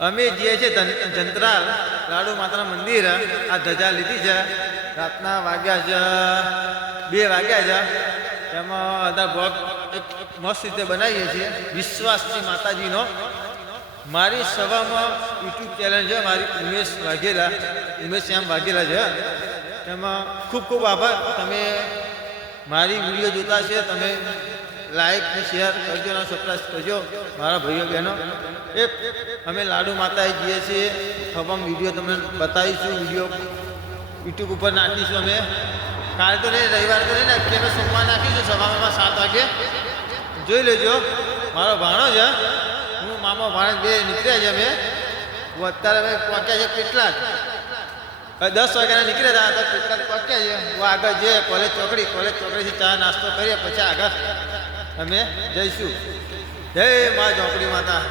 અમે જઈએ છીએ જંત્રાલ લાડુ માતાના મંદિર. આ ધજા લીધી છે. રાતના વાગ્યા છે 2 વાગ્યા છે. એમાં બધા ભોગ મસ્ત રીતે બનાવીએ છીએ વિશ્વાસથી માતાજીનો. મારી સભામાં યુટ્યુબ ચેનલ છે મારી ઉમેશ શ્યામ વાઘેલા છે. એમાં ખૂબ ખૂબ આભાર. તમે મારી વિડીયો જોતા છે. તમે લાઈક ને શેર કરજો અને સબસ્ક્રાઈબ કરજો મારા ભાઈઓ બહેનો. અમે લાડુ માતાએ જઈએ છીએ. હવે વિડીયો તમને બતાવીશું. વિડીયો યુટ્યુબ ઉપર નાખીશું. અમે કાલે તો નહીં, રવિવારે તો નહીં નાખીએ, અમે સોમવાર નાખીશું સવારમાં 7 વાગે. જોઈ લેજો. મારો ભાણો છે, હું મામા ભાણે 2 નીકળ્યા છે. અમે અત્યારે અમે પહોંચ્યા છે કેટલાક 10 વાગ્યાના નીકળ્યા હતા. કેટલાક પહોંચ્યા છે. હું આગળ જઈએ કોલેજ ચોકડીથી ચા નાસ્તો કરીએ પછી આગળ અમે જઈશું. જય મા ઝોપડી માતા.